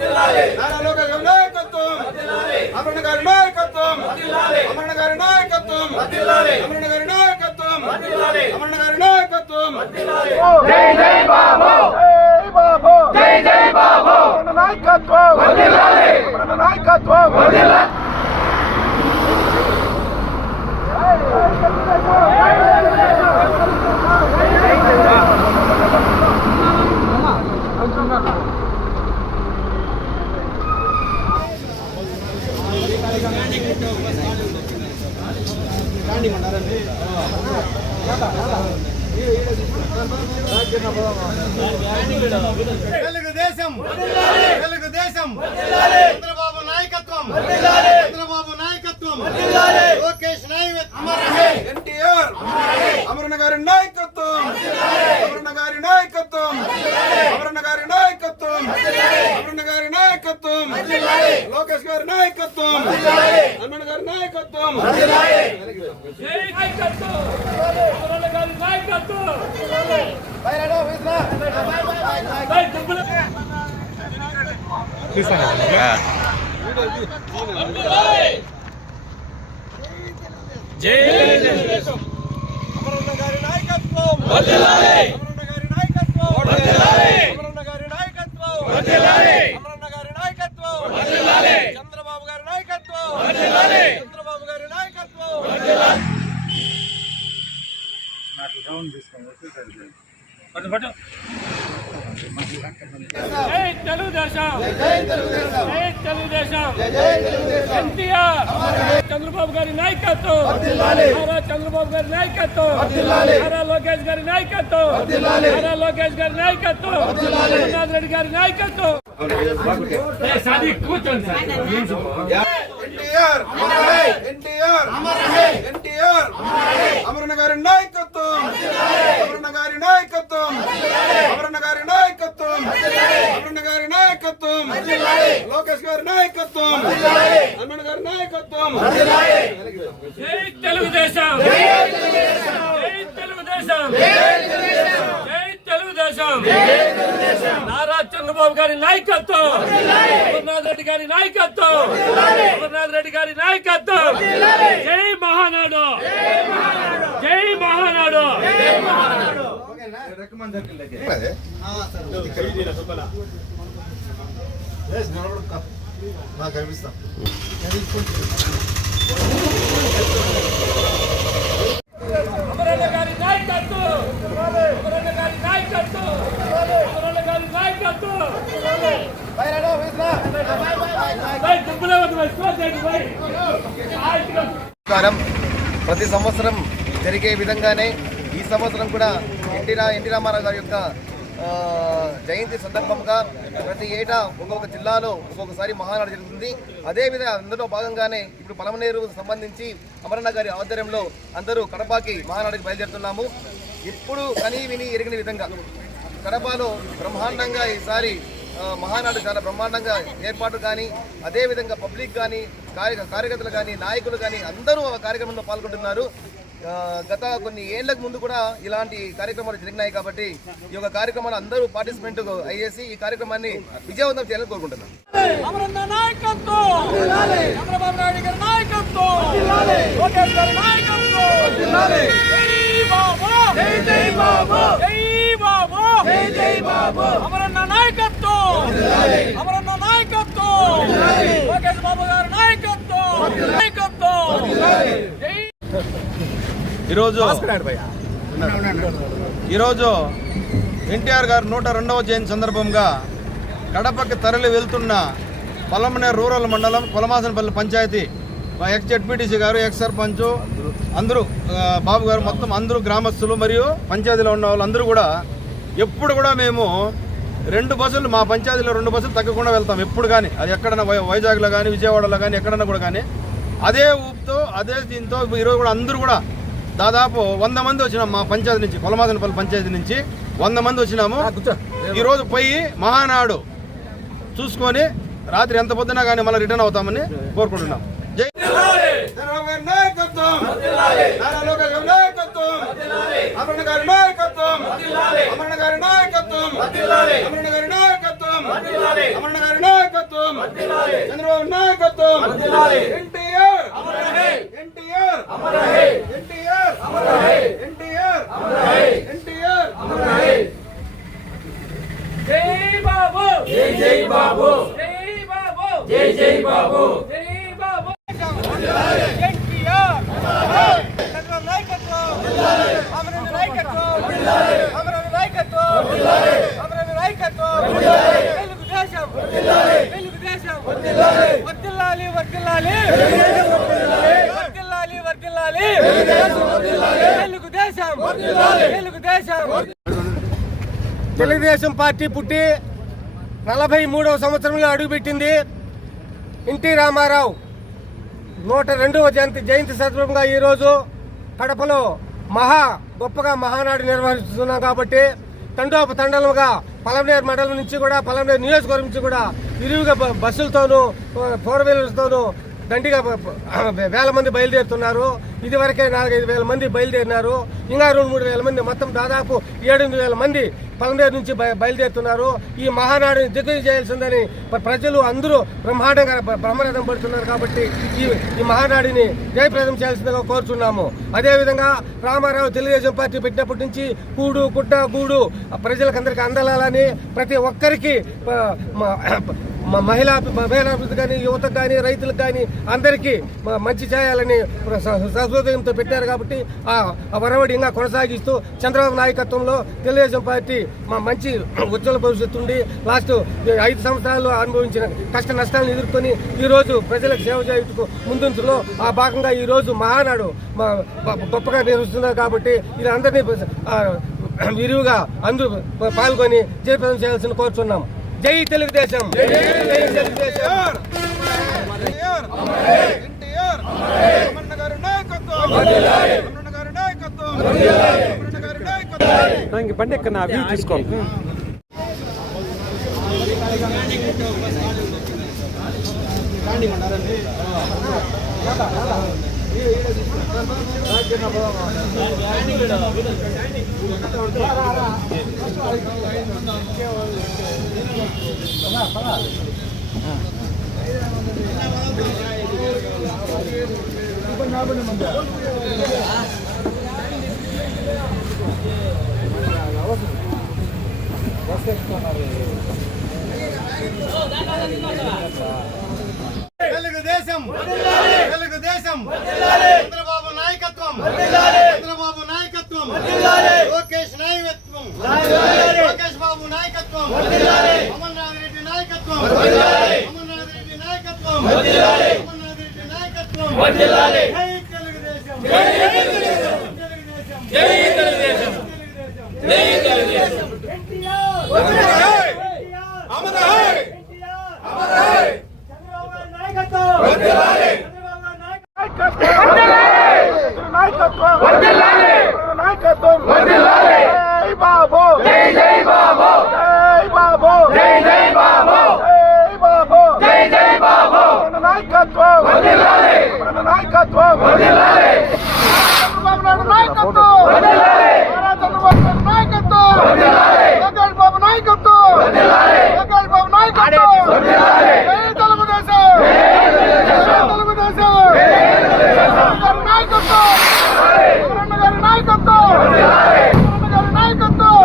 నారా లోకేష్ గారి నాయకత్వం అమరణ గారి నాయకత్వం. అమరణ గారి నాయకత్వం. అమరణ గారి నాయకత్వం. అమరణ గారి నాయకత్వం. జై జై బాబు. జై బాబు. జై జై బాబు. మన నాయకత్వం. వదిలాలి మన నాయకత్వం వదిలాలి తెలుగుదేశం తెలుగుదేశం చంద్రబాబు నాయకత్వం చంద్రబాబు నాయకత్వం లోకేష్ నాయకత్వం. ఎన్టీఆర్ అమరణ గారి నాయకత్వం అమరణ గారి నాయకత్వం అమరణ గారి నాయకత్వం అమరణ గారి నాయకత్వం లోకేష్ గారి నాయకత్వం. అమరణ గారి నాయకత్వం. అమరన్న గారి నాయకత్వం. అమరన్న గారి నాయకత్వం. అమరన్న గారి నాయకత్వం. అమరన్న గారి నాయకత్వం చంద్రబాబు గారి నాయకత్వం చంద్రబాబు గారి నాయకత్వం. జై తెలుగుదేశం. జై తెలుగుదేశం. ఎన్టీఆర్. చంద్రబాబు గారి నాయకత్వం. నారా చంద్రబాబు గారి నాయకత్వం. నారా లోకేష్ గారి నాయకత్వం. నారా లోకేష్ గారి నాయకత్వం. రఘునాథ్ రెడ్డి గారి నాయకత్వం. ఏ, సాది కూర్చోండి సార్. ఎన్టీఆర్. ఎన్టీఆర్. ఎన్టీఆర్ అమరణ గారి నాయకత్వం. అమరణ గారి నాయకత్వం. అమరణ గారి నాయకత్వం. అమరణ గారి నాయకత్వం. లోకేష్ గారి నాయకత్వం. అమరణ గారి నాయకత్వం. జై తెలుగుదేశం. జై తెలుగుదేశం. జై తెలుగుదేశం. నారా చంద్రబాబు గారి నాయకత్వం. అమర్నాథ్ రెడ్డి గారి నాయకత్వం. అమర్నాథ్ రెడ్డి గారి నాయకత్వం. జై మహానాడు. జై మహానాడు. నాకు కనిపిస్తాం అమరన్న గారి నాయకత్వం. ప్రతి సంవత్సరం జరిగే విధంగానే ఈ సంవత్సరం కూడా ఎన్టీ రా ఎన్టీ రామారావు గారి యొక్క జయంతి సందర్భంగా ప్రతి ఏటా ఒక్కొక్క జిల్లాలో ఒక్కొక్కసారి మహానాడు జరుగుతుంది. అదేవిధంగా అందులో భాగంగానే ఇప్పుడు పలమనేరు సంబంధించి అమరణ గారి ఆధ్వర్యంలో అందరూ కడపకి మహానాడుకి బయలుదేరుతున్నాము. ఇప్పుడు కనీ విని ఎరిగిన విధంగా కడపలో బ్రహ్మాండంగా ఈసారి మహానాడు చాలా బ్రహ్మాండంగా ఏర్పాటు కానీ అదేవిధంగా పబ్లిక్ కానీ కార్య కార్యకర్తలు కానీ నాయకులు కానీ అందరూ ఆ కార్యక్రమంలో పాల్గొంటున్నారు. గత కొన్ని ఏళ్ళకు ముందు కూడా ఇలాంటి కార్యక్రమాలు జరిగినాయి కాబట్టి ఈ యొక్క కార్యక్రమాలు అందరూ పార్టిసిపెంట్ అయ్యేసి ఈ కార్యక్రమాన్ని విజయవంతం చేయాలని కోరుకుంటున్నాను అమరన్న నాయకత్వం! నాయకత్వం! నాయకత్వం! ఈరోజు ఈరోజు ఎన్టీఆర్ గారు నూట రెండవ జయంతి సందర్భంగా కడపకి తరలి వెళ్తున్న పొలమనే రూరల్ మండలం కొలమాసనపల్లి పంచాయతీ మా ఎక్స్ జడ్పీటీసీ గారు ఎక్స్ సర్పంచ్ అందరూ బాబు గారు మొత్తం అందరూ గ్రామస్తులు మరియు పంచాయతీలో ఉన్న వాళ్ళందరూ కూడా ఎప్పుడు కూడా మేము రెండు బస్సులు మా పంచాయతీలో రెండు బస్సులు తగ్గకుండా వెళ్తాం ఎప్పుడు కానీ. అది ఎక్కడైనా వై- వైజాగ్లో కానీ విజయవాడలో కానీ ఎక్కడైనా కూడా కానీ. అదే ఊపుతో అదే దీంతో ఈరోజు కూడా అందరూ కూడా దాదాపు వంద మంది వచ్చినాం మా పంచాయతీ నుంచి కొలమాదనపల్లి పంచాయతీ నుంచి. వంద మంది వచ్చినాము. ఈరోజు పోయి మహానాడు చూసుకొని రాత్రి ఎంత పొద్దునా కానీ మళ్ళీ రిటర్న్ అవుతామని కోరుకుంటున్నాం. జై నాయకత్వం నారా లోకేష్ గారి నాయకత్వం అమరణ గారి నాయకత్వం అమరణ గారి నాయకత్వం అమరణ గారి నాయకత్వం అమరణ గారి నాయకత్వం నాయకత్వం చంద్రబాబు నాయకత్వం. ఎన్టీఆర్ ఎన్టీఆర్ ఎన్టీఆర్ ఎన్టీఆర్ జై బాబు జై జై బాబు జై బాబు జై జై బాబు జై బాబు ఎన్టీఆర్ చంద్రబాబు నాయకత్వం అమరణ నాయకత్వం అమరణ నాయకత్వం అమరణ నాయకత్వం తెలుగుదేశం తెలుగుదేశం వర్దిల్లాలి వర్దిల్లాలి వర్దిల్లాలి వర్దిల్లాలి తెలుగుదేశం. తెలుగుదేశం. తెలుగుదేశం పార్టీ పుట్టి నలభై మూడవ సంవత్సరంలో అడుగుపెట్టింది ఎన్టీ రామారావు. నూట రెండవ జయంతి జయంతి సందర్భంగా ఈరోజు కడపలో మహా గొప్పగా మహానాడు నిర్వహిస్తున్నాం కాబట్టి తండోప తండలుగా పలమనేరు మండలం నుంచి కూడా పలమనేరు నియోజకవర్గం నుంచి కూడా విరివిగా బస్సులతోనూ ఫోర్ వీలర్స్తోనూ దండిగా వేల మంది బయలుదేరుతున్నారు. ఇదివరకే నాలుగైదు వేల మంది బయలుదేరినారు. ఇంకా రెండు మూడు వేల మంది మొత్తం దాదాపు ఏడెనిమిది వేల మంది పలమేరు నుంచి బయ- బయలుదేరుతున్నారు. ఈ మహానాడుని దిగ్విజయం చేయాల్సిందని ప్రజలు అందరూ బ్రహ్మాండంగా బ్రహ్మరథం పడుతున్నారు కాబట్టి ఈ ఈ మహానాడిని జయప్రదం చేయాల్సిందిగా కోరుచున్నాము. అదేవిధంగా రామారావు తెలుగుదేశం పార్టీ పెట్టినప్పటి నుంచి కూడు కుట్ట గూడు ప్రజలకు అందరికీ అందాలని ప్రతి ఒక్కరికి మహిళా మహిళాభివృద్ధి కానీ యువతకు కానీ రైతులకు కానీ అందరికీ మంచి చేయాలని స- సహృదయంతో పెట్టారు కాబట్టి ఆ వరవడి ఇంకా కొనసాగిస్తూ చంద్రబాబు నాయకత్వంలో తెలుగుదేశం పార్టీ మా మంచి ఉజ్వల భవిష్యత్తు ఉండి లాస్ట్ ఐదు సంవత్సరాల్లో అనుభవించిన కష్ట నష్టాలను ఎదుర్కొని ఈ రోజు ప్రజలకు సేవ చేయుటకు ముందుంచులో ఆ భాగంగా ఈ రోజు మహానాడు మా- గొప్పగా నిర్వహిస్తున్నారు కాబట్టి ఇది విరివిగా అందరూ పాల్గొని జయప్రదం చేయాల్సిన కోరుచున్నాం. జై తెలుగుదేశం. ఇంక బండి ఎక్కడ నా వ్యూ తీసుకోవాలి తెలుగుదేశం తెలుగుదేశం చంద్రబాబు నాయకత్వం. చంద్రబాబు నాయకత్వం. లోకేష్ నాయకత్వం. లోకేష్ బాబు నాయకత్వం. అమర్నాథ్ రెడ్డి నాయకత్వం. అమర్నాథ్ రెడ్డి నాయకత్వం. అమర్నాథ్ రెడ్డి నాయకత్వం. జై తెలుగుదేశం జై తెలుగుదేశం జై తెలుగుదేశం అమర హై అమర హై నాయకత్వం నాయకత్వం జై బాబు జై జై బాబు జై బాబు జై జై బాబు జై బాబు జై జై బాబు నాయకత్వం. వదిలాలి. మన నాయకత్వం. వదిలాలి. చంద్రబాబు నాయుడు నాయకత్వం. వదిలాలి. నాయకత్వం. వదిలాలి. బాబు నాయకత్వం. వదిలాలి లోకేష్ బాబు నాయకత్వం వదిలాలి జై తెలుగుదేశం జై తెలుగుదేశం గారి నాయకత్వం అమరన్న గారి నాయకత్వం అమరన్న గారి నాయకత్వం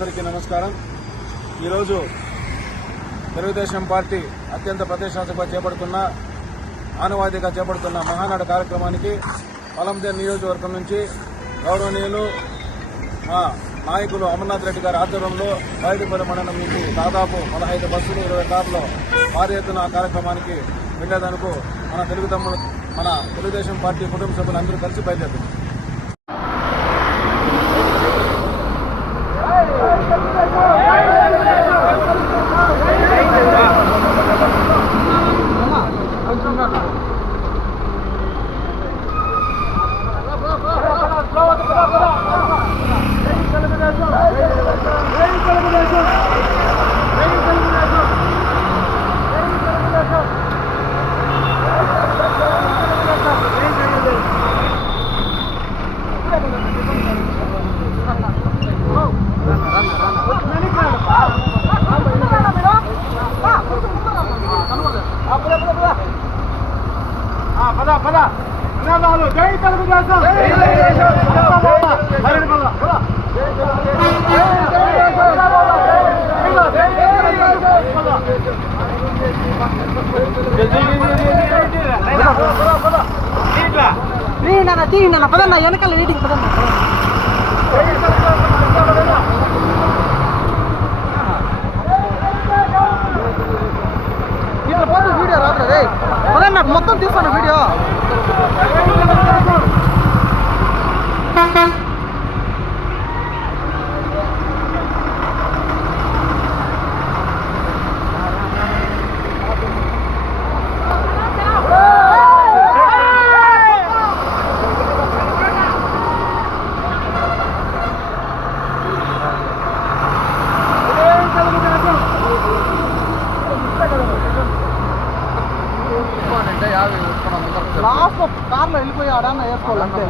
అందరికీ నమస్కారం. ఈరోజు తెలుగుదేశం పార్టీ అత్యంత ప్రతిష్టాత్మకంగా చేపడుతున్న ఆనవాయితీగా చేపడుతున్న మహానాడు కార్యక్రమానికి పొలందేరు నియోజకవర్గం నుంచి గౌరవనీయులు మా నాయకులు అమర్నాథ్ రెడ్డి గారి ఆధ్వర్యంలో బయటపల్లి మండలం నుంచి దాదాపు పదహైదు బస్సులు ఇరవై కార్లు భారీ ఎత్తున ఆ కార్యక్రమానికి వెళ్ళేదనుకు మన తెలుగు తమ్ముడు మన తెలుగుదేశం పార్టీ కుటుంబ సభ్యులందరూ కలిసి బయలుదేరుతుంది తీయండి తీయండి అన్న పదన్న వెనకాల నీటికి పదన్న కార్లో వెళ్ళిపోయి ఆడన్న వేసుకోవాలి అంతే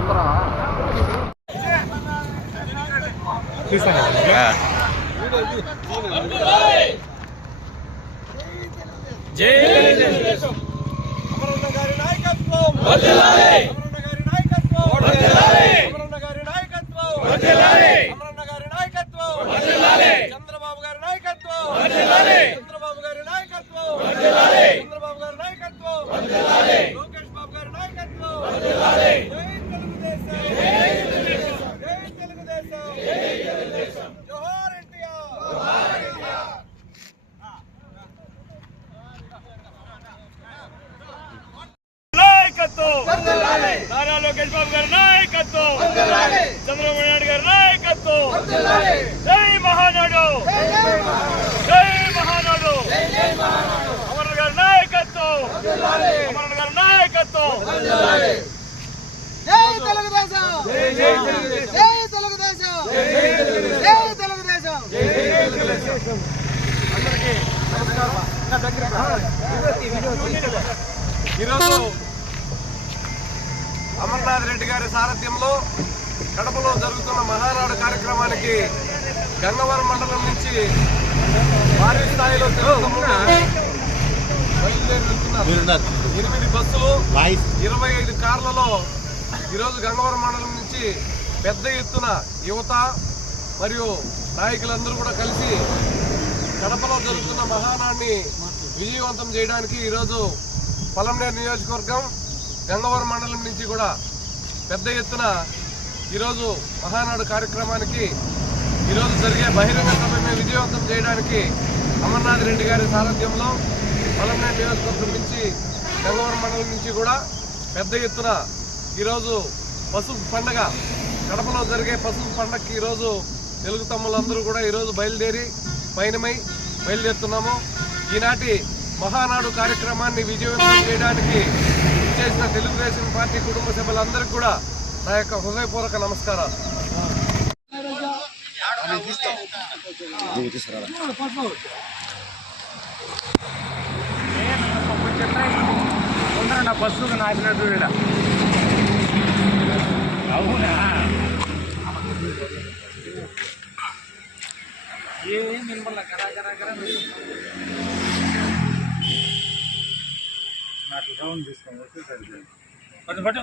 అమరన్న గారి నాయకత్వం అమరన్న గారి నాయకత్వం అమరన్న గారి నాయకత్వం అమరన్న గారి నాయకత్వం చంద్రబాబు గారి నాయకత్వం చంద్రబాబు గారి నాయకత్వం చంద్రబాబు గారి నాయకత్వం లోకేష్ బాబు గారి నాయకత్వం జై తెలుగుదేశం జై తెలుగుదేశం జై తెలుగుదేశం జోహార్ ఎన్టీఆర్ నాయకత్వం నారా లోకేష్ బాబు గారి నాయకత్వం చంద్రబాబు నాయుడు గారి నాయకత్వం జై మహానాడు జై మహానాడు అమరణ గారి నాయకత్వం అమరణ గారి నాయకత్వం జై తెలుగుదేశం. జై తెలుగుదేశం. జై తెలుగుదేశం. ఈరోజు అమర్నాథ్ రెడ్డి గారి సారథ్యంలో కడపలో జరుగుతున్న మహానాడు కార్యక్రమానికి గంగవరం మండలం నుంచి భారీ స్థాయిలో తిరుగుతున్న బయలుదేరి వెళ్తున్నారు. ఎనిమిది బస్సులు ఇరవై ఐదు కార్లలో ఈరోజు గంగవరం మండలం నుంచి పెద్ద ఎత్తున యువత మరియు నాయకులందరూ కూడా కలిసి కడపలో జరుగుతున్న మహానాడిని విజయవంతం చేయడానికి ఈరోజు పొలంనేరు నియోజకవర్గం గంగవరం మండలం నుంచి కూడా పెద్ద ఎత్తున ఈరోజు మహానాడు కార్యక్రమానికి ఈరోజు జరిగే బహిరంగ సభని విజయవంతం చేయడానికి అమర్నాథ్ రెడ్డి గారి సారథ్యంలో పొలంనేరు నియోజకవర్గం నుంచి గంగవరం మండలం నుంచి కూడా పెద్ద ఎత్తున ఈరోజు పసుపు పండగ కడపలో జరిగే పసుపు పండగకి ఈరోజు తెలుగు తమ్ములందరూ కూడా ఈరోజు బయలుదేరి పయనమై బయలుదేరుతున్నాము. ఈనాటి మహానాడు కార్యక్రమాన్ని విజయవంతం చేయడానికి చేసిన తెలుగుదేశం పార్టీ కుటుంబ సభ్యులందరికీ కూడా నా యొక్క హృదయపూర్వక నమస్కారాలు. నా బస్సుకు నాటినట్టు వీడ అవునా? ఏం నిలబడలే కరా కరా కరా నాకు సౌండ్ తీసుకొని వస్తే సరిపోయింది. పట్టు పట్టు.